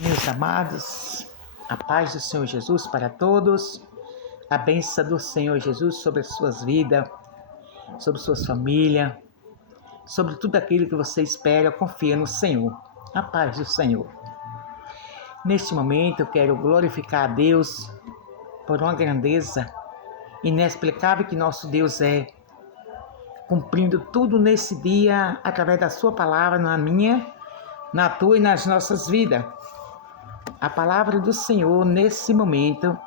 Meus amados, a paz do Senhor Jesus para todos, a bênção do Senhor Jesus sobre as suas vidas, sobre suas famílias, sobre tudo aquilo que você espera, confia no Senhor. A paz do Senhor. Neste momento eu quero glorificar a Deus por uma grandeza inexplicável que nosso Deus é, cumprindo tudo nesse dia através da sua palavra, na minha, na tua e nas nossas vidas. A palavra do Senhor nesse momento,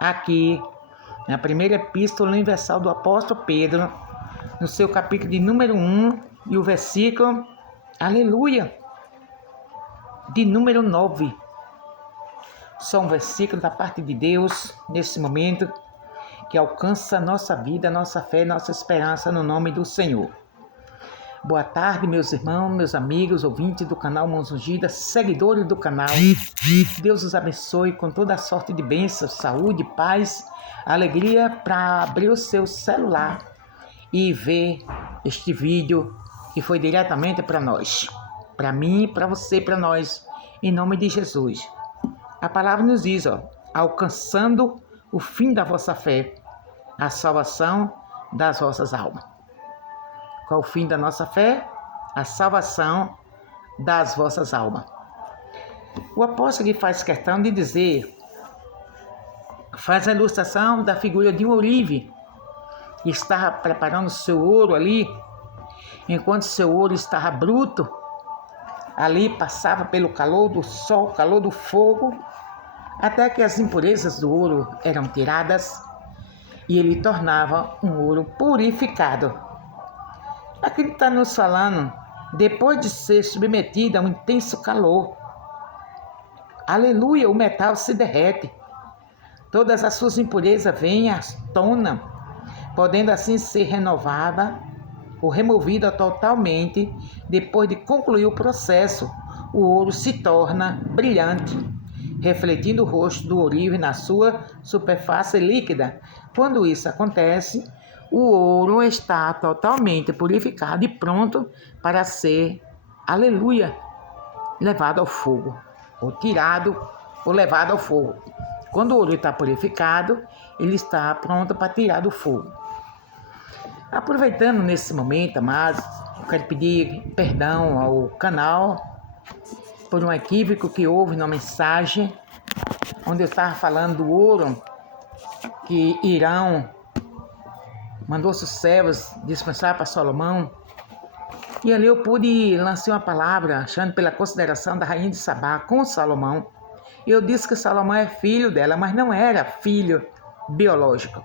aqui na primeira epístola universal do apóstolo Pedro, no seu capítulo de número 1 e o versículo, aleluia, de número 9. São um versículo da parte de Deus nesse momento que alcança a nossa vida, nossa fé, nossa esperança no nome do Senhor. Boa tarde, meus irmãos, meus amigos, ouvintes do canal Mãos Ungidas, seguidores do canal. Deus os abençoe com toda a sorte de bênçãos, saúde, paz, alegria para abrir o seu celular e ver este vídeo que foi diretamente para nós, para mim, para você, para nós, em nome de Jesus. A palavra nos diz, alcançando o fim da vossa fé, a salvação das vossas almas. Qual o fim da nossa fé? A salvação das vossas almas. O apóstolo faz questão de dizer, faz a ilustração da figura de um olive que estava preparando seu ouro ali, enquanto seu ouro estava bruto, ali passava pelo calor do sol, calor do fogo, até que as impurezas do ouro eram tiradas e ele tornava um ouro purificado. Aqui está nos falando, depois de ser submetido a um intenso calor, aleluia, o metal se derrete, todas as suas impurezas vêm à tona, podendo assim ser renovada ou removida totalmente. Depois de concluir o processo, o ouro se torna brilhante, refletindo o rosto do ourive na sua superfície líquida. Quando isso acontece, o ouro está totalmente purificado e pronto para ser, aleluia, levado ao fogo, ou tirado, ou levado ao fogo. Quando o ouro está purificado, ele está pronto para tirar do fogo. Aproveitando nesse momento, amados, eu quero pedir perdão ao canal por um equívoco que houve na mensagem, onde eu estava falando do ouro que Irão mandou seus servos dispensar para Salomão. E ali eu pude lançar uma palavra, achando pela consideração da rainha de Sabá com Salomão. Eu disse que Salomão é filho dela, mas não era filho biológico.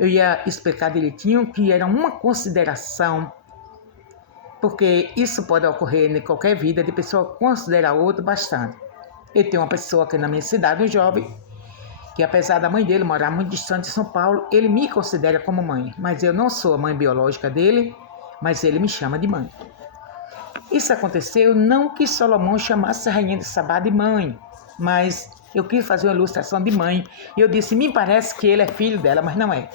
Eu ia explicar direitinho que era uma consideração, porque isso pode ocorrer em qualquer vida, de pessoa considerar outro bastante. Eu tenho uma pessoa aqui na minha cidade, um jovem, que apesar da mãe dele morar muito distante de São Paulo, ele me considera como mãe, mas eu não sou a mãe biológica dele, mas ele me chama de mãe. Isso aconteceu não que Salomão chamasse a rainha de Sabá de mãe, mas eu quis fazer uma ilustração de mãe, e eu disse, me parece que ele é filho dela, mas não é.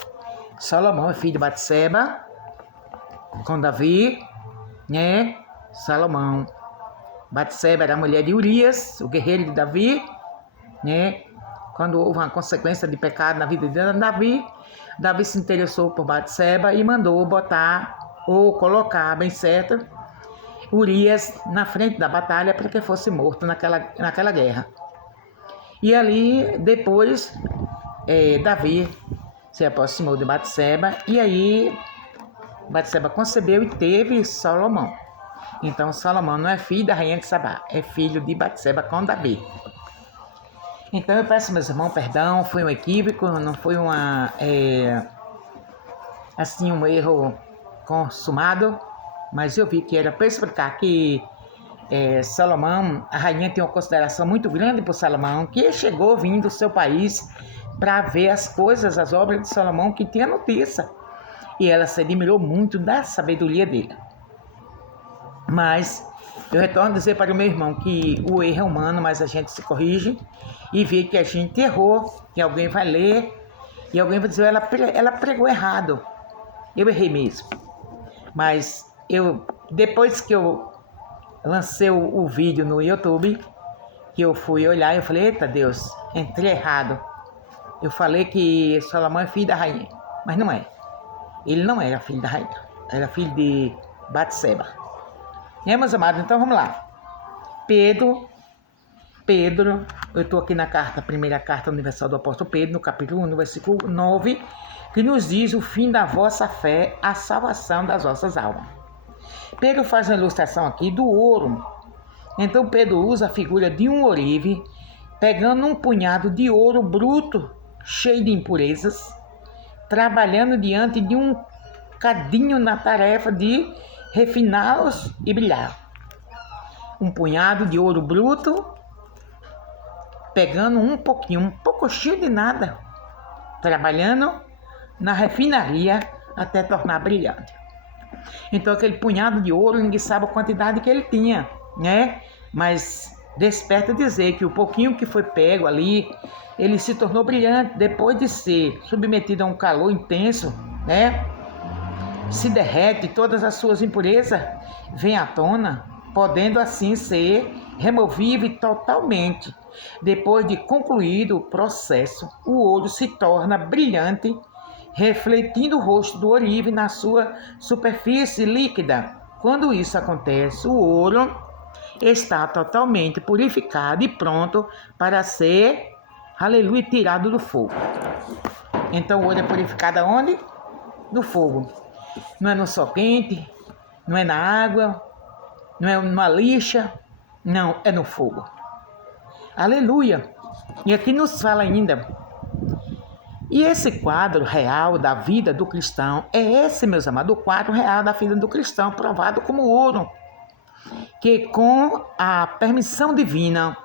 Salomão é filho de Batseba, com Davi, né? Salomão. Batseba era a mulher de Urias, o guerreiro de Davi, né? Quando houve uma consequência de pecado na vida de Davi, Davi se interessou por Batseba e mandou botar, ou colocar, bem certo, Urias na frente da batalha para que fosse morto naquela guerra. E ali, depois, Davi se aproximou de Batseba, e aí Batseba concebeu e teve Salomão. Então, Salomão não é filho da rainha de Sabá, é filho de Batseba com Davi. Então eu peço, meus irmãos, perdão, foi um equívoco, não foi um erro consumado, mas eu vi que era para explicar que Salomão, a rainha tem uma consideração muito grande por Salomão, que chegou vindo do seu país para ver as coisas, as obras de Salomão, que tinha notícia, e ela se admirou muito da sabedoria dele. Mas eu retorno a dizer para o meu irmão que o erro é humano, mas a gente se corrige e vê que a gente errou, que alguém vai ler e alguém vai dizer, ela pregou errado. Eu errei mesmo. Mas depois que eu lancei o vídeo no YouTube, que eu fui olhar e eu falei, eita Deus, entrei errado. Eu falei que Salomão é filho da rainha, mas não é. Ele não era filho da rainha, era filho de Batseba. Meus amados, então vamos lá. Pedro, eu estou aqui na primeira carta universal do apóstolo Pedro, no capítulo 1, no versículo 9, que nos diz o fim da vossa fé, a salvação das vossas almas. Pedro faz uma ilustração aqui do ouro. Então Pedro usa a figura de um ourive, pegando um punhado de ouro bruto, cheio de impurezas, trabalhando diante de um cadinho na tarefa de refiná-los e brilhar. Um punhado de ouro bruto, pegando um pouquinho de nada, trabalhando na refinaria até tornar brilhante. Então aquele punhado de ouro, ninguém sabe a quantidade que ele tinha, né? Mas desperta dizer que o pouquinho que foi pego ali, ele se tornou brilhante depois de ser submetido a um calor intenso, né? Se derrete, todas as suas impurezas vêm à tona, podendo assim ser removível totalmente. Depois de concluído o processo, o ouro se torna brilhante, refletindo o rosto do ourive na sua superfície líquida. Quando isso acontece, o ouro está totalmente purificado e pronto para ser, aleluia, tirado do fogo. Então o ouro é purificado aonde? Do fogo. Não é no sol quente, não é na água, não é numa lixa, não, é no fogo. Aleluia! E aqui nos fala ainda. E esse quadro real da vida do cristão, é esse, meus amados, o quadro real da vida do cristão, provado como ouro, que com a permissão divina,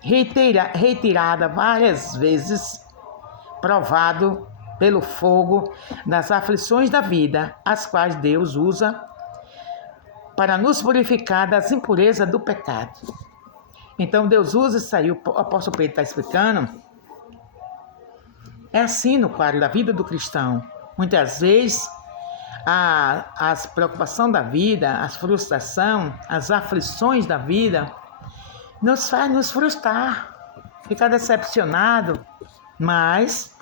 retirada várias vezes, provado pelo fogo das aflições da vida, as quais Deus usa para nos purificar das impurezas do pecado. Então Deus usa isso aí, o apóstolo Pedro está explicando. É assim no quadro da vida do cristão. Muitas vezes as preocupações da vida, as frustrações, as aflições da vida nos faz nos frustrar, ficar decepcionado, mas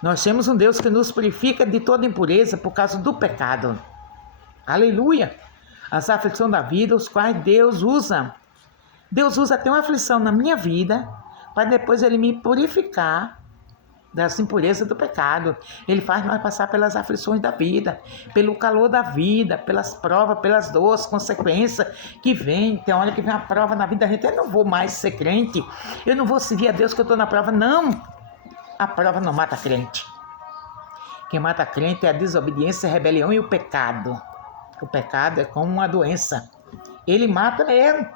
nós temos um Deus que nos purifica de toda impureza por causa do pecado. Aleluia! As aflições da vida, os quais Deus usa até uma aflição na minha vida, para depois Ele me purificar das impurezas do pecado. Ele faz nós passar pelas aflições da vida, pelo calor da vida, pelas provas, pelas dores, consequências que vem. Tem hora que vem a prova na vida da gente, eu não vou mais ser crente, eu não vou seguir a Deus que eu estou na prova. Não! A prova não mata crente. Quem mata crente é a desobediência, a rebelião e o pecado. O pecado é como uma doença. Ele mata mesmo.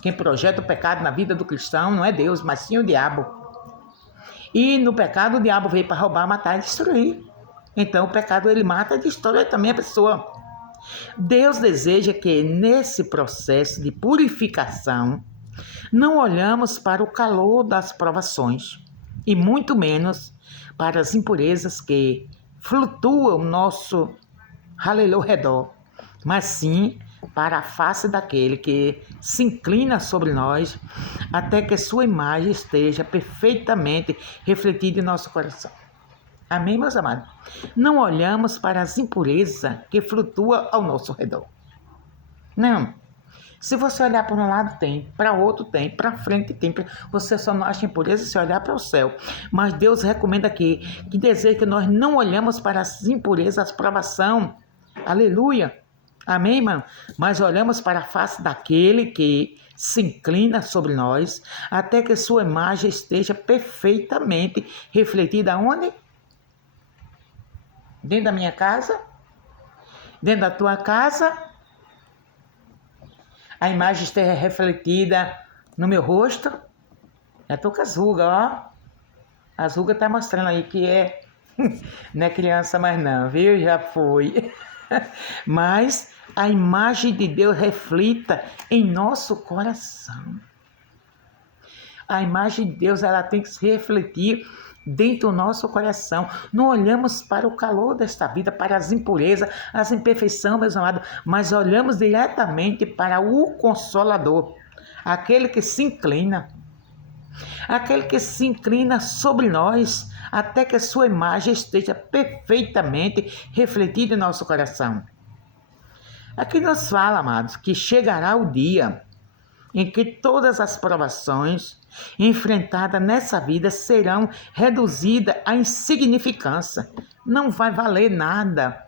Quem projeta o pecado na vida do cristão não é Deus, mas sim o diabo. E no pecado o diabo veio para roubar, matar e destruir. Então o pecado ele mata e destrói também a pessoa. Deus deseja que nesse processo de purificação não olhamos para o calor das provações e muito menos para as impurezas que flutuam ao nosso redor, mas sim para a face daquele que se inclina sobre nós até que sua imagem esteja perfeitamente refletida em nosso coração. Amém, meus amados? Não olhamos para as impurezas que flutuam ao nosso redor. Não. Se você olhar para um lado tem, para outro tem, para frente tem. Você só não acha impureza se olhar para o céu. Mas Deus recomenda aqui que deseja que nós não olhamos para as impurezas, as provação. Aleluia. Amém, irmão? Mas olhamos para a face daquele que se inclina sobre nós até que sua imagem esteja perfeitamente refletida onde? Dentro da minha casa? Dentro da tua casa? A imagem esteja refletida no meu rosto? Já estou com as rugas, ó. As rugas tá mostrando aí que não é criança mais não, viu? Já foi. Mas a imagem de Deus reflita em nosso coração. A imagem de Deus ela tem que se refletir dentro do nosso coração. Não olhamos para o calor desta vida, para as impurezas, as imperfeições, meus amados, mas olhamos diretamente para o Consolador, aquele que se inclina. Aquele que se inclina sobre nós, até que a sua imagem esteja perfeitamente refletida em nosso coração. Aqui nos fala, amados, que chegará o dia em que todas as provações enfrentadas nessa vida serão reduzidas à insignificância. Não vai valer nada.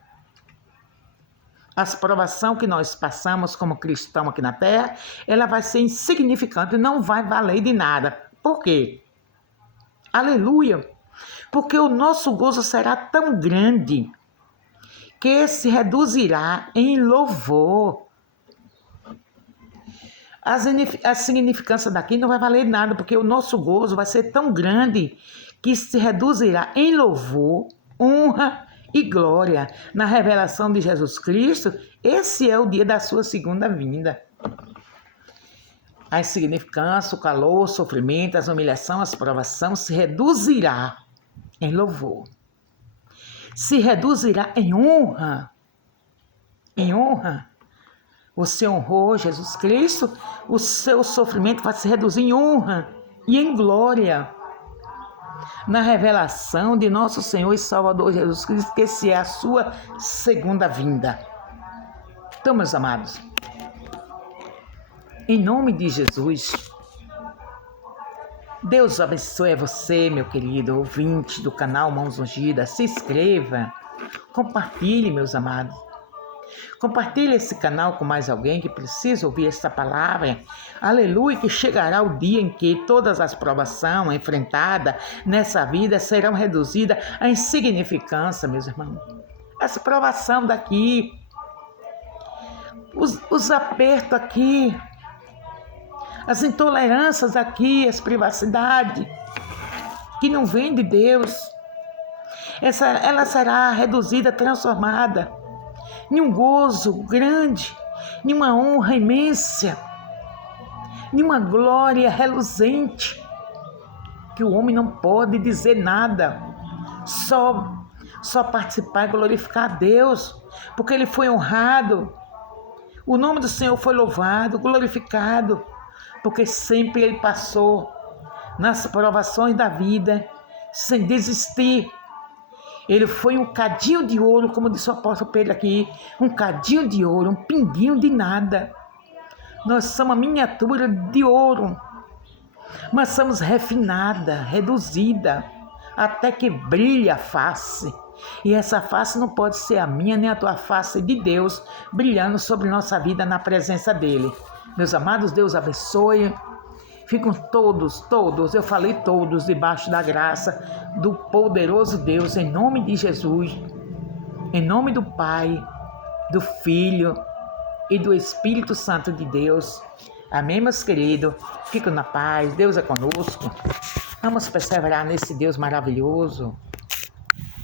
As provações que nós passamos como cristãos aqui na terra, ela vai ser insignificante, não vai valer de nada. Por quê? Aleluia! Porque o nosso gozo será tão grande que se reduzirá em louvor. A significância daqui não vai valer nada, porque o nosso gozo vai ser tão grande que se reduzirá em louvor, honra e glória. Na revelação de Jesus Cristo, esse é o dia da sua segunda vinda. A insignificância, o calor, o sofrimento, as humilhações, as provações se reduzirá em louvor. Se reduzirá em honra. Em honra. Você honrou Jesus Cristo, o seu sofrimento vai se reduzir em honra e em glória. Na revelação de nosso Senhor e Salvador Jesus Cristo, que esse é a sua segunda vinda. Então, meus amados, em nome de Jesus, Deus abençoe você, meu querido ouvinte do canal Mãos Ungidas. Se inscreva, compartilhe, meus amados. Compartilhe esse canal com mais alguém que precisa ouvir essa palavra. Aleluia, que chegará o dia em que todas as provações enfrentadas nessa vida serão reduzidas à insignificância, meus irmãos. Essa provação daqui, os apertos aqui, as intolerâncias aqui, as privacidades que não vêm de Deus, ela será reduzida, transformada em um gozo grande, em uma honra imensa, em uma glória reluzente, que o homem não pode dizer nada, só participar e glorificar a Deus, porque ele foi honrado, o nome do Senhor foi louvado, glorificado, porque sempre ele passou nas provações da vida, sem desistir. Ele foi um cadinho de ouro, como disse o apóstolo Pedro aqui, um cadinho de ouro, um pinguinho de nada. Nós somos a miniatura de ouro, mas somos refinada, reduzida, até que brilha a face. E essa face não pode ser a minha nem a tua face, de Deus, brilhando sobre nossa vida na presença dele. Meus amados, Deus abençoe. Ficam todos, eu falei todos, debaixo da graça do poderoso Deus, em nome de Jesus, em nome do Pai, do Filho e do Espírito Santo de Deus. Amém, meus queridos? Fiquem na paz, Deus é conosco. Vamos perseverar nesse Deus maravilhoso.